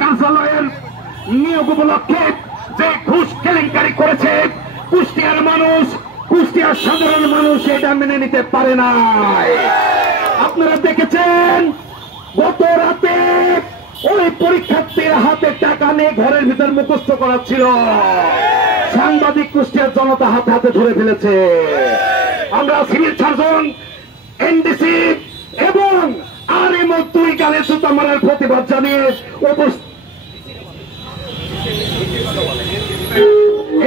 কার্যালয়ের নিয়োগ উপলক্ষে যে ঘুষ কেলেঙ্কারি করেছে কুষ্টিয়ার মানুষ, কুষ্টিয়ার সাধারণ মানুষ এটা মেনে নিতে পারে না। আপনারা দেখেছেন গত রাতে ওই পরীক্ষার্থীর হাতে টাকা নিয়ে ঘরের ভিতর মুখস্থ করাচ্ছিল, সাংবাদিক কুষ্টিয়ার জনতা হাতে হাতে ধরে ফেলেছে। আমরা সিভিল সার্জন, এনডিসি এবং আরএমও দুই গালে জুতা মারার প্রতিবাদ জানিয়ে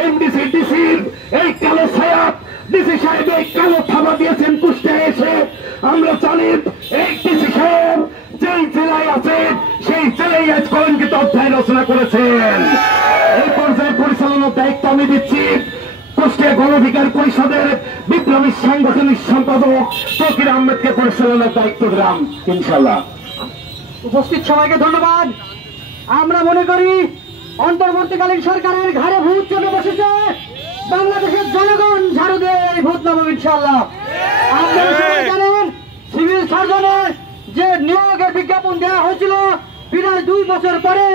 এনডিসি ডিসির এই কালো সায়াত ডিসি সাহেব এই কালো থাবা দিয়েছেন কুষ্টিয়ায় এসে। আমরা জানি এই ডিসি সাহেব যেই জেলায় আছেন সেই জেলায় আজ কলঙ্কিত অধ্যায় রচনা করেছেন। এই পর্যায়ে পরিচালনার দায়িত্ব আমি দিচ্ছি কুষ্টিয়া গণ অধিকার পরিষদের বিপ্লবী সাংগঠনিক সম্পাদক ফকির আহমেদকে পরিচালনার দায়িত্ব দিলাম ইনশাল্লাহ। উপস্থিত সবাইকে ধন্যবাদ। আমরা মনে করি অন্তর্বর্তীকালীন সরকারের ঘাড়ে ভূত চেপে বসেছে, বাংলাদেশের জনগণ ঝাড়ু দিয়ে এই ভূত নামাবে ইনশাআল্লাহ। আপনারা সবাই জানেন সিভিল সার্জনের যে নিয়োগের বিজ্ঞাপন দেওয়া হয়েছিল, বিদায় 2 বছর পরে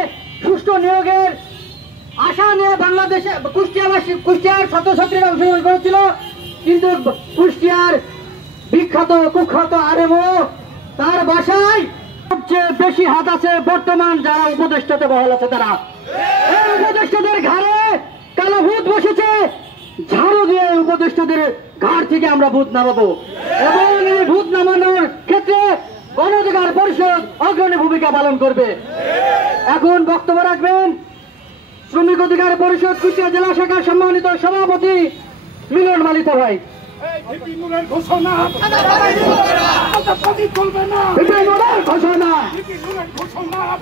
সুষ্ঠু নিয়োগের আশা নিয়ে বাংলাদেশে কুষ্টিয়ার ছাত্রছাত্রীরা অংশগ্রহণ করেছিল, কিন্তু কুষ্টিয়ার বিখ্যাত কুখ্যাত আরএমও তার বাসায় সবচেয়ে বেশি হাত আছে বর্তমান যারা উপদেষ্টাতে বহাল আছে তারা। এই উপদেষ্টাদের ঘাড়ে কালো ভূত বসেছে, ঝাড়ু দিয়ে উপদেষ্টাদের ঘাড় থেকে আমরা ভূত নামাবো এবং এই ভূত নামানোর ক্ষেত্রে গণ অধিকার পরিষদ অগ্রণী ভূমিকা পালন করবে। এখন বক্তব্য রাখবেন শ্রমিক অধিকার পরিষদ কুষ্টিয়া জেলা শাখার সম্মানিত সভাপতি মিলন মালিত ভাই। ঘোষণা চলবে না,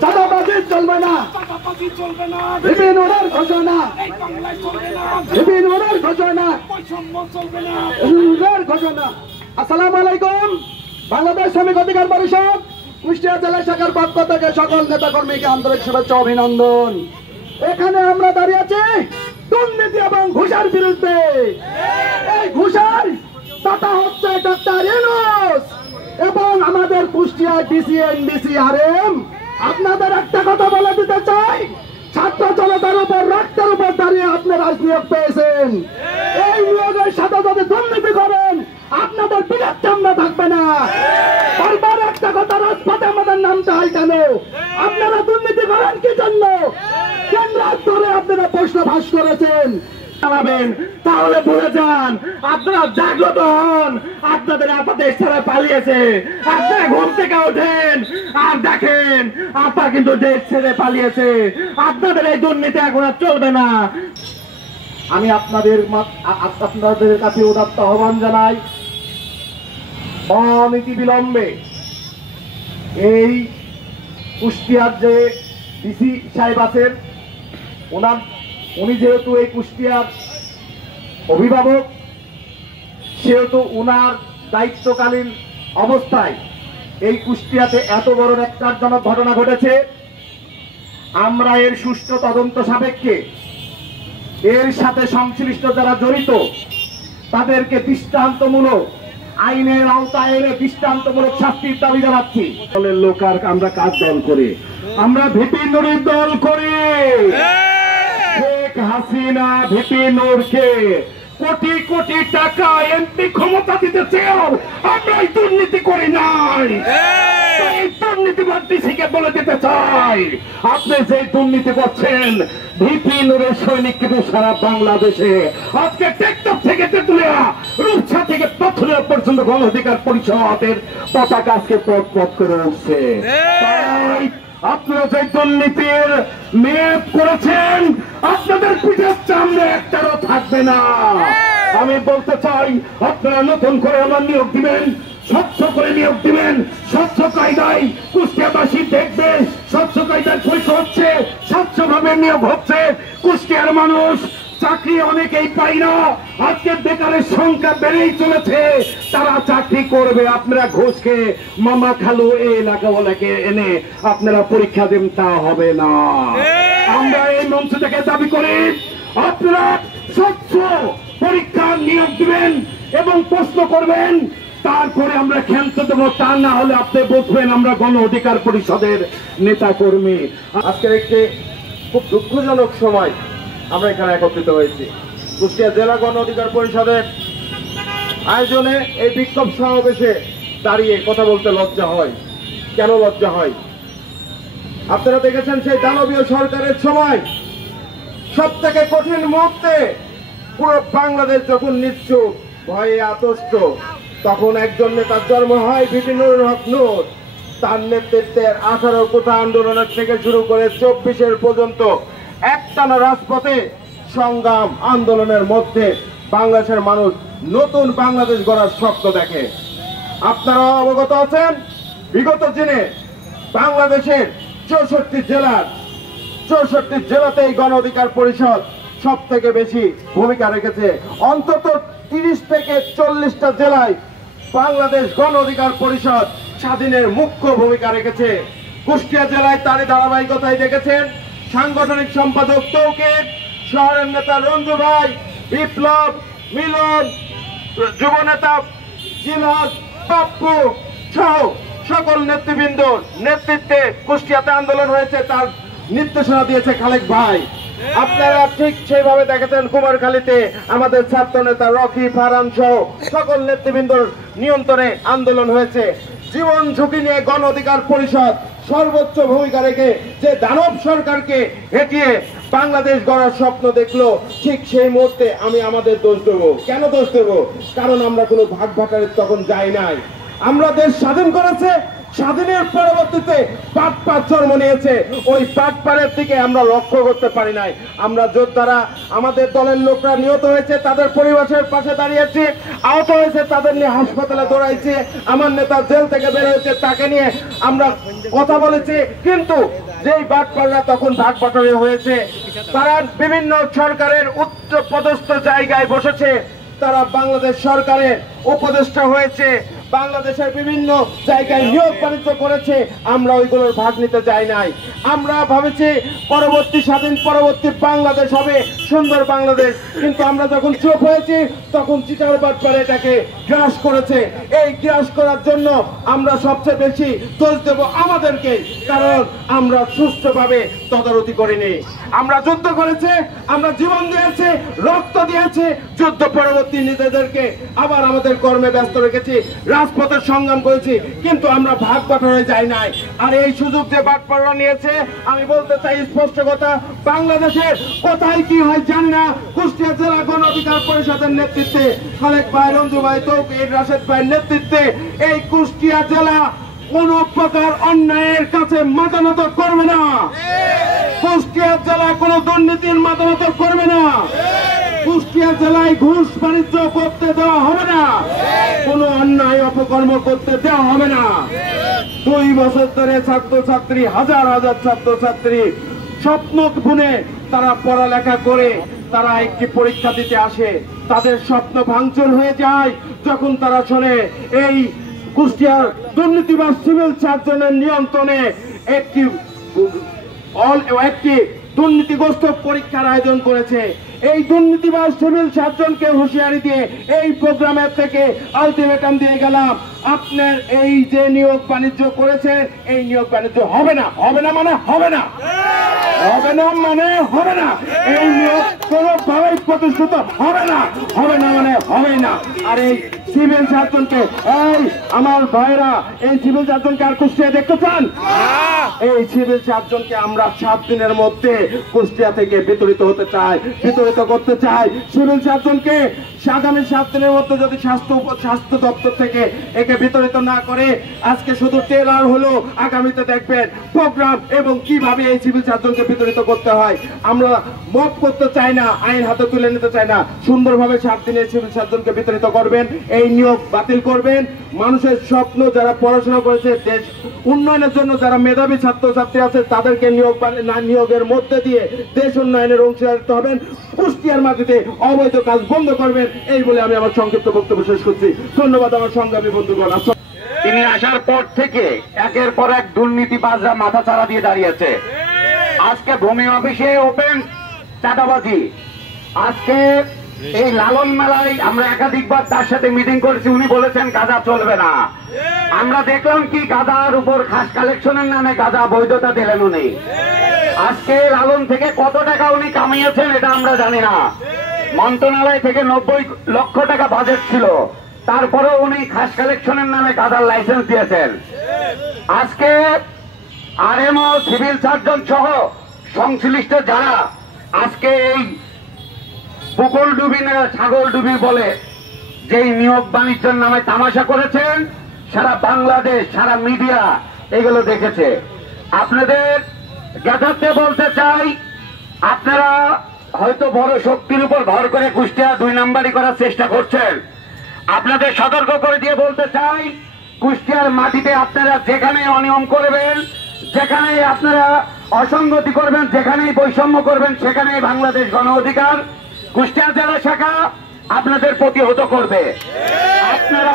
চাঁদাবাজি চলবে না, ঘোষণা ঘোষণা। আসসালামু আলাইকুম। বাংলাদেশ শ্রমিক অধিকার পরিষদ কুষ্টিয়া জেলা শাখার পক্ষ থেকে সকল নেতা কর্মীকে আন্তরিক শুভেচ্ছা অভিনন্দন। এখানে আমরা দাঁড়িয়ে আছি দুর্নীতি এবং ঘুষের বিরুদ্ধে। এই ঘুষের দাতা হচ্ছে ডক্টর ইউনূস এবং আমাদের কুষ্টিয়া ডিসি এনডিসি আরএম। আপনাদের একটা কথা বলে দিতে চাই, ছাত্র জনতার উপর রক্তের উপর দাঁড়িয়ে আপনারা নিয়োগ পেয়েছেন। এই নিয়োগের সাথে যদি দুর্নীতি করেন আপনাদের বিরাট চামড়া থাকবে না। বারবার একটা কথা রাজপথে আমাদের নামতে হয় কেন? আপনারা দুর্নীতি করেন কি জন্য? কেন্দ্র ধরে আপনারা প্রশ্ন ফাঁস করেছেন। তাহলে ভুলে যান, আপনারা জাগ্রত হন। আপনাদের আপাতত ছাড়া পালিয়েছে। আপনারা ঘুম থেকে ওঠেন আর দেখেন আপা কিন্তু দেশ ছেড়ে পালিয়েছে। আপনাদের এই দুর্নীতি এখন আর চলবে না। আমি আপনাদের কাছে উদাত্ত আহ্বান জানাই, অনীতি বিলম্বে এই কুষ্টিয়ার যে ডিসি সাহেব আছেন উনি যেহেতু এই কুষ্টিয়ার অভিভাবক, সেহেতু উনার দায়িত্বকালীন অবস্থায় এই কুষ্টিয়াতে এত বড় ন্যাক্কারজনক ঘটনা ঘটেছে। আমরা এর সুষ্ঠু তদন্ত সাপেক্ষে এর সাথে সংশ্লিষ্ট যারা জড়িত তাদেরকে দৃষ্টান্তমূলক আইনের আওতায় এনে দৃষ্টান্তমূলক শাস্তির দাবি জানাচ্ছি। দলের লোক আর আমরা কাজ দল করে, আমরা ভিপি নুরের দল করি। শেখ হাসিনা ভিপি নুরকে কোটি কোটি টাকা এমপি ক্ষমতা দিতে চেয়েও আমরা এই দুর্নীতি করি নাই। দুর্নীতিবাদ ডিসিকে বলে দিতে চাই, আপনি যে দুর্নীতি করছেন ভিপি নুরের সৈনিক কিন্তু সারা বাংলাদেশে আজকে টেকটপ থেকে তেতুলিয়া, রূপসা থেকে পাথুরিয়া পর্যন্ত গণ অধিকার পরিষদের পতাকা আজকে পথ পথ করে উঠছে। তাই আপনারা যে দুর্নীতির মেপ করেছেন আপনাদের পিঠের চামড়ে একটারও থাকবে না। আমি বলতে চাই আপনারা নতুন করে আমার নিয়োগ দিবেন, স্বচ্ছ করে নিয়োগ দিবেন, স্বচ্ছ কায়দায় কুষ্টিয়াবাসী দেখবে স্বচ্ছ কায়দায় পরীক্ষা হচ্ছে, স্বচ্ছভাবে নিয়োগ হচ্ছে। কুষ্টিয়ার মানুষ চাকরি অনেকেই পাই না, আজকে বেকারের সংখ্যা বেড়েই চলেছে, তারা চাকরি করবে। আপনারা ঘুষকে মামা খালু এই এলাকাওয়ালাকে এনে আপনারা পরীক্ষা দেন, তা হবে না। আমরা এই মঞ্চ থেকে দাবি করি আপনারা স্বচ্ছ পরীক্ষার নিয়োগ দিবেন এবং প্রশ্ন করবেন, তারপরে আমরা ক্ষান্ত দেবো। তা না হলে আপনি বুঝবেন আমরা গণ অধিকার পরিষদের নেতা কর্মী। আজকের একটি খুব দুঃখজনক সময় আমরা এখানে একত্রিত হয়েছি। কুষ্টিয়া জেলা গণ অধিকার পরিষদের আয়োজনে এই বিক্ষোভ সমাবেশে দাঁড়িয়ে কথা বলতে লজ্জা হয়। কেন লজ্জা হয়? আপনারা দেখেছেন সেই দানবীয় সরকারের সময় সব থেকে কঠিন মুহূর্তে পুরো বাংলাদেশ যখন নিশ্চুপ ভয়ে আতষ্ট, তখন একজন নেতার জন্ম হয় বিপিনুর হক নূর। তার নেতৃত্বে 18 কোটা আন্দোলনের থেকে শুরু করে 24-এর পর্যন্ত একটানা রাজপথে সংগ্রাম আন্দোলনের মধ্যে বাংলাদেশের মানুষ নতুন বাংলাদেশ গড়ার স্বপ্ন দেখে। আপনারা অবগত আছেন, বিগত দিনে বাংলাদেশের 64 জেলাতেই গণ অধিকার পরিষদ সব থেকে বেশি ভূমিকা রেখেছে। অন্তত 30 থেকে 40টা জেলায় বাংলাদেশ গণ অধিকার পরিষদ স্বাধীনের মুখ্য ভূমিকা রেখেছে। কুষ্টিয়া জেলায় তারই ধারাবাহিকতায় দেখেছেন সাংগঠনিক সম্পাদক তৌকির, শহরের নেতা রঞ্জু ভাই, বিপ্লব, মিলন, যুব নেতা জিলহদ, পাপ্পু সহ সকল নেতৃবৃন্দর নেতৃত্বে কুষ্টিয়াতে আন্দোলন হয়েছে। তার নির্দেশনা দিয়েছে খালেক ভাই। আপনারা ঠিক সেইভাবে দেখেছেন কুমারখালীতে আমাদের ছাত্র নেতা রকি, ফারহান সহ সকল নেতৃবৃন্দর নিয়ন্ত্রণে আন্দোলন হয়েছে। জীবন ঝুঁকি নিয়ে গণ অধিকার পরিষদ সর্বোচ্চ ভূমিকা রেখে যে দানব সরকারকে হেঁটিয়ে বাংলাদেশ গড়ার স্বপ্ন দেখলো, ঠিক সেই মুহূর্তে আমি আমাদের দোষ দেবো। কেন দোষ দেবো? কারণ আমরা কোনো ভাগ ভাটারে তখন যাই নাই। আমরা দেশ স্বাধীন করেছে, স্বাধীনের পরবর্তীতে পাটপাট জন্ম নিয়েছে। ওই পাটপাড়ের দিকে আমরা লক্ষ্য করতে পারি নাই। আমরা যোদ্ধারা, আমাদের দলের লোকরা নিহত হয়েছে, তাদের পরিবারের পাশে দাঁড়িয়েছি, আহত হয়েছে তাদের নিয়ে হাসপাতালে দৌড়াইছি, আমার নেতা জেল থেকে বের হয়েছে তাকে নিয়ে আমরা কথা বলেছি। কিন্তু যেই বাটপাড়রা তখন ভাগ বাটরে হয়েছে, তারা বিভিন্ন সরকারের উচ্চ পদস্থ জায়গায় বসেছে, তারা বাংলাদেশ সরকারের উপদেষ্টা হয়েছে, বাংলাদেশের বিভিন্ন জায়গায় নিয়োগ বাণিজ্য করেছে। আমরা ওইগুলোর ভাগ নিতে চাই নাই। আমরা ভাবেছি পরবর্তী স্বাধীন পরবর্তী বাংলাদেশ হবে সুন্দর বাংলাদেশ। কিন্তু আমরা যখন চুপ হয়েছি তখন চিটার বাটপাড়া এটাকে গ্রাস করেছে। এই গ্রাস করার জন্য আমরা সবচেয়ে বেশি দোষ দেব আমাদেরকে, কারণ আমরা সুষ্ঠুভাবে তদারকি করিনি। আমরা যুদ্ধ করেছে, আমরা জীবন দিয়েছি, রক্ত দিয়েছি, যুদ্ধ পরবর্তী নিজেদেরকে আবার আমাদের কর্মে ব্যস্ত রেখেছি, রাজপথের সংগ্রাম করেছি, কিন্তু আমরা ভাগ বাটোয়ারায় যাই নাই। আর এই সুযোগ যে বাটপাড়া নিয়েছে, আমি বলতে চাই স্পষ্ট কথা, বাংলাদেশের কোথায় কি হয় জানি না, কুষ্টিয়া জেলা গণ অধিকার পরিষদের নেতৃত্বে খালেক ভাই, রঞ্জু ভাই, তৌকির, রাশেদ ভাইয়ের নেতৃত্বে এই কুষ্টিয়া জেলা কোন প্রকার অন্যায়ের কাছে মাথা নত করবে না। কুষ্টিয়া জেলা কোন দুর্নীতির মাথা নত করবে না। কুষ্টিয়া জেলায় ঘুষ বাণিজ্য করতে দেওয়া হবে না, কোন অন্যায় অপকর্ম করতে দেওয়া হবে না। 2 বছর ধরে ছাত্রছাত্রী, হাজার হাজার ছাত্রছাত্রী স্বপ্ন বুনে তারা পড়ালেখা করে তারা একটি পরীক্ষা দিতে আসে, তাদের স্বপ্ন ভাঙচুর হয়ে যায় যখন তারা শোনে এই কুষ্টিয়ার দুর্নীতিবাজ সিভিল সার্জনের নিয়ন্ত্রণে একটি দুর্নীতিগ্রস্ত পরীক্ষার আয়োজন করেছে। এই দুর্নীতিবাজ সিভিল সার্জনকে হুঁশিয়ারি দিয়ে এই প্রোগ্রামের থেকে আলটিমেটাম দিয়ে গেলাম, আপনার এই যে নিয়োগ বাণিজ্য করেছেন এই নিয়োগ বাণিজ্য হবে না। হবে না মানে হবে না, হবে না মানে হবে না। এই নিয়োগ কোনোভাবেই প্রতিষ্ঠিত হবে না, হবে না মানে হবে না। আর এই সিভিল সার্জনকে, এই আমার ভাইরা, এই সিভিল সার্জনকে আর কুষ্টিয়া দেখতে চান? এই সিভিল সার্জনকে আমরা 7 দিনের মধ্যে কুষ্টিয়া থেকে বিতরিত হতে চাই, বিতরিত করতে চাই। সিভিল সার্জনকে আগামী 7 দিনের মধ্যে যদি স্বাস্থ্য দপ্তর থেকে একে বিতরিত না করে, আজকে শুধু ট্রেলার হলো, আগামীতে দেখবেন প্রোগ্রাম এবং কিভাবে এই সিভিল সার্জনকে বিতরিত করতে হয়। আমরা মত করতে চাই না, আইন হাতে তুলে নিতে চাই না। সুন্দরভাবে 7 দিনে সিভিল সার্জনকে বিতরিত করবেন, এই নিয়োগ বাতিল করবেন। মানুষের স্বপ্ন, যারা পড়াশোনা করেছে, দেশ উন্নয়নের জন্য যারা মেধাবী ছাত্রছাত্রী আছে তাদেরকে নিয়োগের মধ্যে দিয়ে দেশ উন্নয়নের অংশীদারিত্ব হবেন। কুষ্টিয়ার মাটিতে অবৈধ কাজ বন্ধ করবেন। এই বলে আমি আমার সংক্ষিপ্ত বক্তব্য শেষ করছি। ধন্যবাদ আমার সংগ্রামী বন্ধুগণ। তিনি আসার পর থেকে একের পর এক দুর্নীতিবাজরা মাথা ছাড়া দিয়ে দাঁড়িয়েছে। আজকে ভূমি অফিসে ওপেন চাঁদাবাজি, আজকে এই লালন মেলায় আমরা একাধিকবার তার সাথে মিটিং করেছি, উনি বলেছেন গাঁজা চলবে না। আমরা দেখলাম কি গাঁজার উপর খাস কালেকশনের নামে গাঁজা বৈধতা দিলেন উনি। আজকে লালন থেকে কত টাকা উনি কামিয়েছেন এটা আমরা জানি না। মন্ত্রণালয় থেকে 90 লক্ষ টাকা বাজেট ছিল, তারপরেও উনি খাস কালেকশনের নামে গাঁজার লাইসেন্স দিয়েছেন। আজকে আরএমও, সিভিল সার্জন সহ সংশ্লিষ্ট যারা আজকে এই পুকুর ডুবি না ছাগল ডুবি বলে যেই নিয়োগ বাণিজ্যের নামে তামাশা করেছেন, সারা বাংলাদেশ, সারা মিডিয়া এগুলো দেখেছে। আপনাদের জ্ঞাতার্থে বলতে চাই, আপনারা হয়তো বড় শক্তির উপর ভর করে কুষ্টিয়া 2 নাম্বারি করার চেষ্টা করছেন। আপনাদের সতর্ক করে দিয়ে বলতে চাই, কুষ্টিয়ার মাটিতে আপনারা যেখানে অনিয়ম করবেন, যেখানে আপনারা অসঙ্গতি করবেন, যেখানেই বৈষম্য করবেন, সেখানেই বাংলাদেশ গণ অধিকার কুষ্টিয়া জেলা শাখা আপনাদের প্রতিহত করবে। আপনারা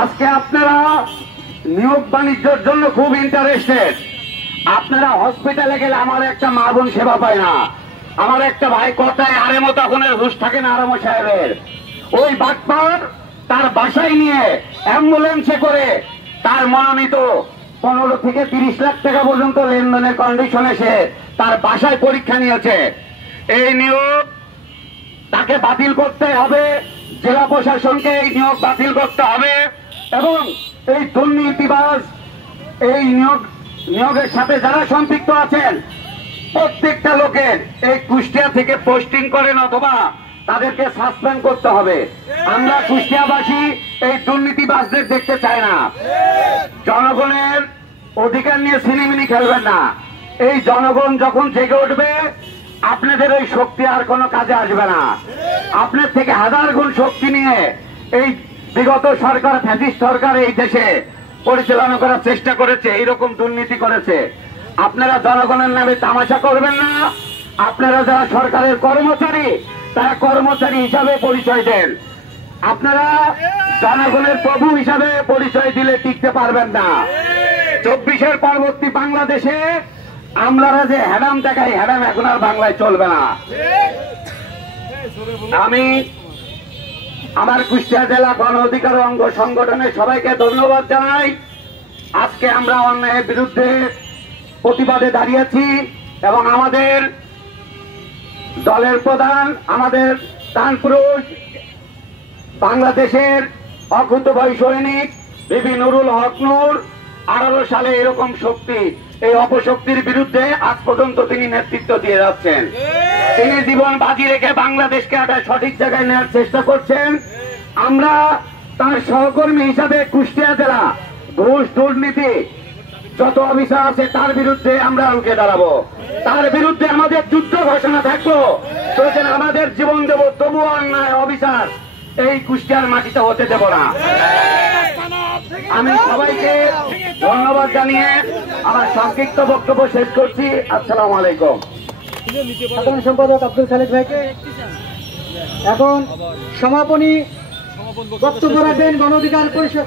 আজকে আপনারা নিয়োগ বাণিজ্যের জন্য খুব ইন্টারেস্টেড। আপনারা হসপিটালে গেলে আমার একটা মা বোন সেবা পায় না। আমার একটা ভাই কথায় আরেমো তখন হুশ থাকে না আরেমো সাহেবের, ওই বাটপার তার বাসায় নিয়ে অ্যাম্বুলেন্সে করে তার মনোনীত 15 থেকে 30 লাখ টাকা পর্যন্ত লেনদেনের কন্ডিশনে সে তার বাসায় পরীক্ষা নিয়েছে। এই নিয়োগ তাকে বাতিল করতে হবে, জেলা প্রশাসনকে এই নিয়োগ বাতিল করতে হবে এবং এই দুর্নীতিবাজ এই নিয়োগের সাথে যারা সম্পৃক্ত আছেন প্রত্যেকটা লোকের এই কুষ্টিয়া থেকে পোস্টিং করেন অথবা তাদেরকে সাসপেন্ড করতে হবে। আমরা কুষ্টিয়াবাসী এই দুর্নীতিবাজদের দেখতে চাই না। জনগণের অধিকার নিয়ে সিনেমিনি খেলবেন না। এই জনগণ যখন জেগে উঠবে আপনাদের ওই শক্তি আর কোনো কাজে আসবে না। আপনার থেকে 1000 গুণ শক্তি নিয়ে এই বিগত সরকার, ফ্যাসিস্ট সরকার এই দেশে পরিচালনা করার চেষ্টা করেছে, এইরকম দুর্নীতি করেছে। আপনারা জনগণের নামে তামাশা করবেন না। আপনারা যারা সরকারের কর্মচারী তারা কর্মচারী হিসাবে পরিচয় দেন। আপনারা জনগণের প্রভু হিসাবে পরিচয় দিলে টিকতে পারবেন না। 24-এর পরবর্তী বাংলাদেশে আমরা যে হ্যাডাম দেখাই, হ্যাডাম এখন আর বাংলায় চলবে না। আমি আমার কুষ্টিয়া জেলা গণ অধিকার অঙ্গ সংগঠনের সবাইকে ধন্যবাদ জানাই। আজকে আমরা অন্যায়ের বিরুদ্ধে প্রতিবাদে দাঁড়িয়েছি এবং আমাদের দলের প্রধান, আমাদের প্রাণপুরুষ, বাংলাদেশের অকুতভয় সৈনিক বিবি নুরুল হক নূর 18 সালে এরকম শক্তি, এই অপশক্তির বিরুদ্ধে আজ পর্যন্ত তিনি নেতৃত্ব দিয়ে যাচ্ছেন। তিনি জীবন বাজি রেখে বাংলাদেশকে একটা সঠিক জায়গায় নেওয়ার চেষ্টা করছেন। আমরা তার সহকর্মী হিসাবে কুষ্টিয়া জেলা ঘুষ, দুর্নীতি যত অফিসার আছে তার বিরুদ্ধে আমরা রুখে দাঁড়াবো। তার বিরুদ্ধে আমাদের যুদ্ধ ঘোষণা থাকবো। প্রয়োজন আমাদের জীবন দেব, তবুও অন্যায় অফিসার এই কুষ্টিয়ার মাটিতে হতে দেব না। আমি সবাইকে ধন্যবাদ জানিয়ে আমার সংক্ষিপ্ত বক্তব্য শেষ করছি। আসসালামু আলাইকুম। সাধারণ সম্পাদক আব্দুল খালেক ভাইকে এখন সমাপনী বক্তব্য রাখবেন গণ অধিকার পরিষদ